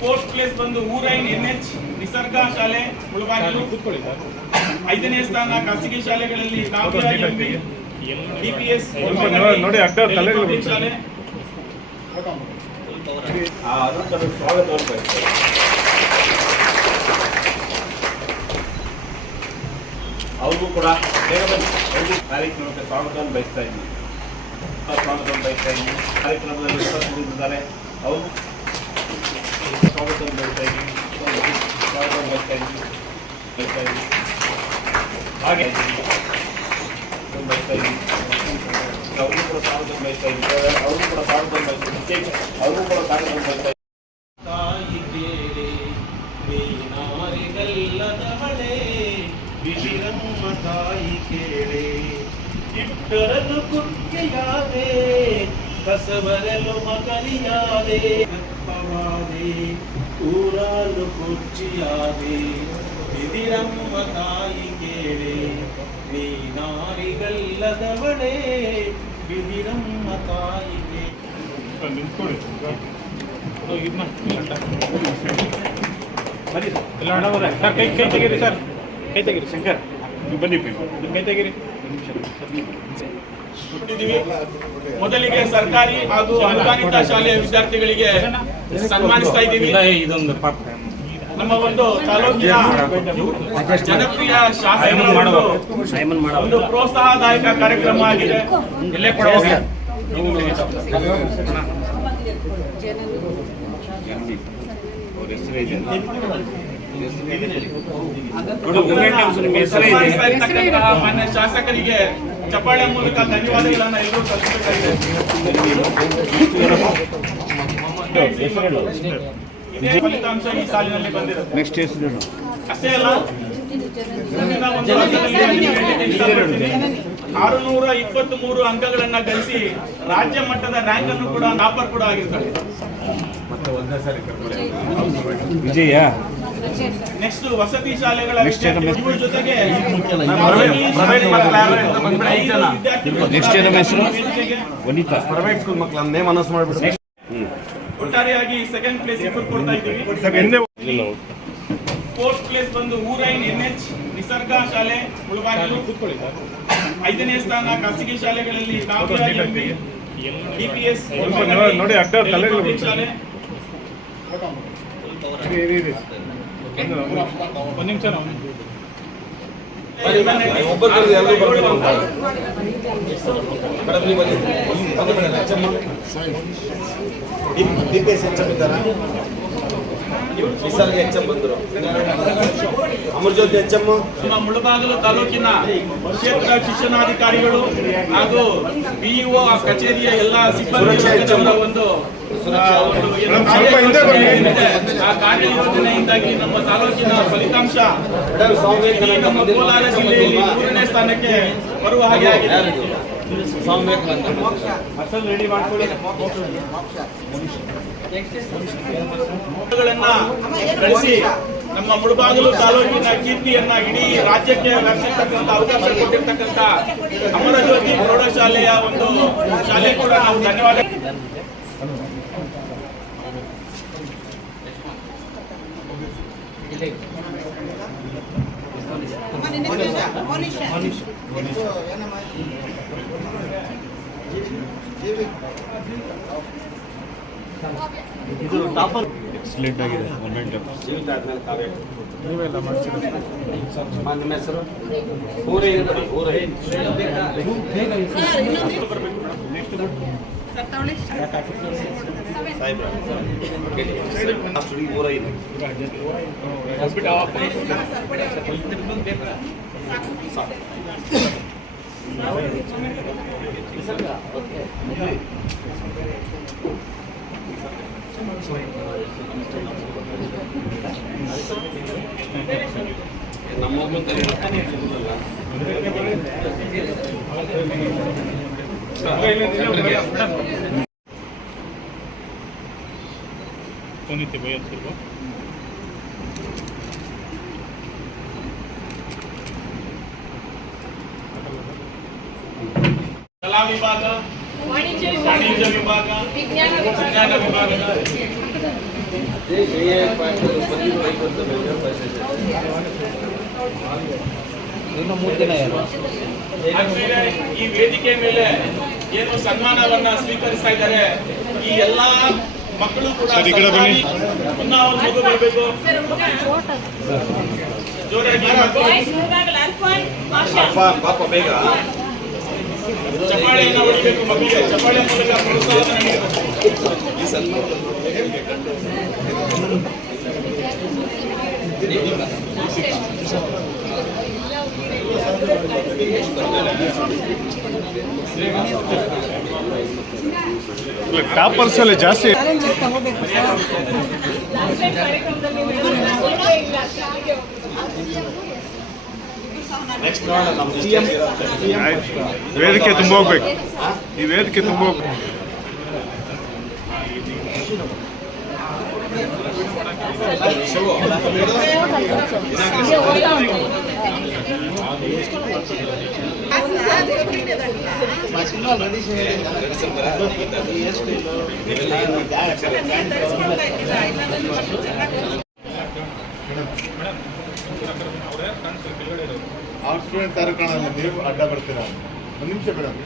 Post place ಬಂದು ಊರೈನ್ NH ನಿಸರ್ಗ ಶಾಲೆ ಮುಳಬಾಗಿಲು. 5ನೇ ಸ್ಥಾನ ಖಾಸಗಿ ಶಾಲೆಗಳಲ್ಲಿ ಕಾವ್ಯ ಎಂಬಿ DPS ನೋಡಿ ಅಡ್ಡ ತಲೆಗಳು ಶಾಲೆ. ಅವ್ರಿಗೂ ಕೂಡ ಕಾರ್ಯಕ್ರಮಕ್ಕೆ ಸ್ವಾಗತವನ್ನು ಬಯಸ್ತಾ ಇದ್ದೀನಿ. ಕಾರ್ಯಕ್ರಮದಲ್ಲಿ ಉಪಸ್ಥಿತರಿದ್ದಾರೆ. ಅವರು ಸ್ವಾಗತವನ್ನು ಬಯಸ್ತಾ ಇದ್ದೀನಿ. ಹಾಗೆ ಬಯಸ್ತಾ ಇದ್ದೀನಿ. ಅವ್ರಿಗೂ ಕೂಡ ಸ್ವಾಗತವನ್ನು ಬಯಸ್ತಾ ಇದ್ದೀನಿ. ಅವ್ರಿಗೂ ಕೂಡ ಸ್ವಾಗತವನ್ನು ಬಯಸ್ತೀನಿ. ಅವ್ರಿಗೂ ಕೂಡ ಸ್ವಾಗತವನ್ನು ಬಯಸ್ತಾ ಇದ್ದೀನಿ. ತಾಯಿ ಕೇಳಿ ನೀನಾರಿಗಲ್ಲದವಳೆ ಬಿಸಿರಮ್ಮ ತಾಯಿ ಕೇಳಿ ಇಟ್ಟರನು ಕುಕ್ಕೆಯಾದೆ ಕಸವರಲು ಮಗನಿಯಾದೆ ಕಪ್ಪವಾದೆ ಊರಾಲು ಕುರ್ಚಿಯಾದೆ ಬಿದಿರಮ್ಮ ತಾಯಿ ಕೇಳಿ ನೀನಾರಿಗಲ್ಲದವಳೆ ಬಿದಿರಮ್ಮ ತಾಯಿ ಕೇಳಿ. ನಿಂತ್ಕೊಳ್ಳಿ ಸರ್ ಕೈ ತೆಗೀರಿ ಸರ್, ಕೈ ತೆಗೀರಿ ಶಂಕರ್, ಬನ್ನಿ ಕೈ ತೆಗೀರಿ. ಮೊದಲಿಗೆ ಸರ್ಕಾರಿ ಹಾಗೂ ಅನುದಾನಿತ ಶಾಲೆಯ ವಿದ್ಯಾರ್ಥಿಗಳಿಗೆ ಸನ್ಮಾನಿಸ್ತಾ ಇದ್ದೀವಿ. ನಮ್ಮ ಒಂದು ತಾಲೂಕಿನ ಜನಪ್ರಿಯ ಶಾಸಕರ ಒಂದು ಪ್ರೋತ್ಸಾಹದಾಯಕ ಕಾರ್ಯಕ್ರಮ ಆಗಿದೆ. ಇಲ್ಲೇ ಕೊಡುವ ಮಾನ್ಯ ಶಾಸಕರಿಗೆ ಚಪ್ಪಾಳೆ ಮೂಲಕ ಧನ್ಯವಾದಗಳನ್ನ ಎಲ್ಲರೂ ಸಲ್ಲಿಸಬೇಕಾಗಿದೆ. ಇದೇ ಫಲಿತಾಂಶ ಈ ಸಾಲಿನಲ್ಲಿ ಬಂದಿರುತ್ತೆ. ಅಷ್ಟೇ ಅಲ್ಲ, 623 ಅಂಕಗಳನ್ನ ಗಳಿಸಿ ರಾಜ್ಯ ಮಟ್ಟದ ರ್ಯಾಂಕ್ ಅನ್ನು ಕೂಡ ಟಾಪರ್ ಕೂಡ ಆಗಿರ್ತಾರೆ. ವಿಜಯ ನೆಕ್ಸ್ಟ್ ವಸತಿ ಶಾಲೆಗಳ ಇವ್ರ ಜೊತೆಗೆ ವನಿತಾ ಪ್ರೈವೇಟ್ ಸ್ಕೂಲ್ ಮಕ್ಕಳ ನೇಮ್ ಅನೌನ್ಸ್ ಮಾಡಿಬಿಡಿ. ಒಟ್ಟಾರೆಯಾಗಿ ಸೆಕೆಂಡ್ ಪ್ಲೇಸ್ ಇಬ್ಬರು ಕೊಡ್ತಾ ಇದ್ದೀವಿ. ಫೋರ್ತ್ ಪ್ಲೇಸ್ ಬಂದು ಊರೈನ್ NH ನಿಸರ್ಗ ಶಾಲೆ ಮುಳಬಾಗಿಲು. 5ನೇ ಸ್ಥಾನ ಖಾಸಗಿ ಶಾಲೆಗಳಲ್ಲಿ ಕಾವ್ಯ ಎಂಬಿ DPS ನೋಡಿ ಅಡ್ಡ ತಲೆಗಳು ಶಾಲೆ. ಒಂದು ನಿಮಿಷ ಅಮರಜ್ಯೋತಿ ಹೆಚ್ಚಮ್ಮ. ನಮ್ಮ ಮುಳಬಾಗಿಲು ತಾಲೂಕಿನ ಕ್ಷೇತ್ರ ಶಿಕ್ಷಣಾಧಿಕಾರಿಗಳು ಹಾಗೂ BEO ಕಚೇರಿಯ ಎಲ್ಲ ಸಿಬ್ಬಂದಿ ಒಂದು ಆ ಕಾರ್ಯಯೋಜನೆಯಿಂದಾಗಿ ನಮ್ಮ ತಾಲೂಕಿನ ಫಲಿತಾಂಶ ನಮ್ಮ ಕೋಲಾರ ಜಿಲ್ಲೆಯಲ್ಲಿ 3ನೇ ಸ್ಥಾನಕ್ಕೆ ಬರುವ ಹಾಗೆ ಆಗಿದೆ. ಗಳಿಸಿ ನಮ್ಮ ಮುಳಬಾಗಿಲು ತಾಲೂಕಿನ ಕೀರ್ತಿಯನ್ನ ಇಡೀ ರಾಜ್ಯಕ್ಕೆ ರಕ್ಷಿಸತಕ್ಕಂಥ ಅವಕಾಶ ಕೊಟ್ಟಿರ್ತಕ್ಕಂಥ ಅಮರಜ್ಯೋತಿ ಪ್ರೌಢಶಾಲೆಯ ಒಂದು ಶಾಲೆ ಕೂಡ ನಾವು ಧನ್ಯವಾದ. ಇದು ಟಾಪರ್ ಎಕ್ಸಲೆಂಟ್ ಆಗಿದೆ. ನೀವೆಲ್ಲ ಮಾಡ್ತೀರಾ? ನಿಮ್ಮ ಹೆಸರು ಊರೇ ಊರೇ ನಮ್ಮ ಕಲಾ ವಿಭಾಗ, ವಾಣಿಜ್ಯ ವಿಭಾಗ, ವಿಜ್ಞಾನ ವಿಭಾಗದ ಇನ್ನು 3 ದಿನ ಏನು ಆದ್ಮೇಲೆ ಈ ವೇದಿಕೆ ಮೇಲೆ ಏನು ಸನ್ಮಾನವನ್ನ ಸ್ವೀಕರಿಸ್ತಾ ಇದ್ದಾರೆ ಈ ಎಲ್ಲಾ ಮಕ್ಕಳು ಕೂಡ ಇನ್ನ ಒಂದು ಮಗು ಬರಬೇಕು ಜೋರಾಗಿ ಪಾಪ ಬೇಗ ಚಪ್ಪಾಳೆಯನ್ನ ಹೊಡಿಬೇಕು ಮಗುವಿಗೆ ಚಪ್ಪಾಳೆ ಮೂಲಕ ಪ್ರೋತ್ಸಾಹವನ್ನು ನೀಡಬೇಕು. ಟಾಪರ್ಸ್ ಅಲ್ಲಿ ಜಾಸ್ತಿ ವೇದಿಕೆ ತುಂಬ ಹೋಗ್ಬೇಕು ಈ ವೇದಿಕೆ ತುಂಬ ಹೋಗ್ಬೇಕು ಅವ್ರ ಸ್ಟೂಡೆಂಟ್ ಯಾರು ಕಾಣಲ್ಲ, ನೀವು ಅಡ್ಡ ಬರ್ತೀರಾ? ಒಂದು ನಿಮಿಷ ಮೇಡಮ್.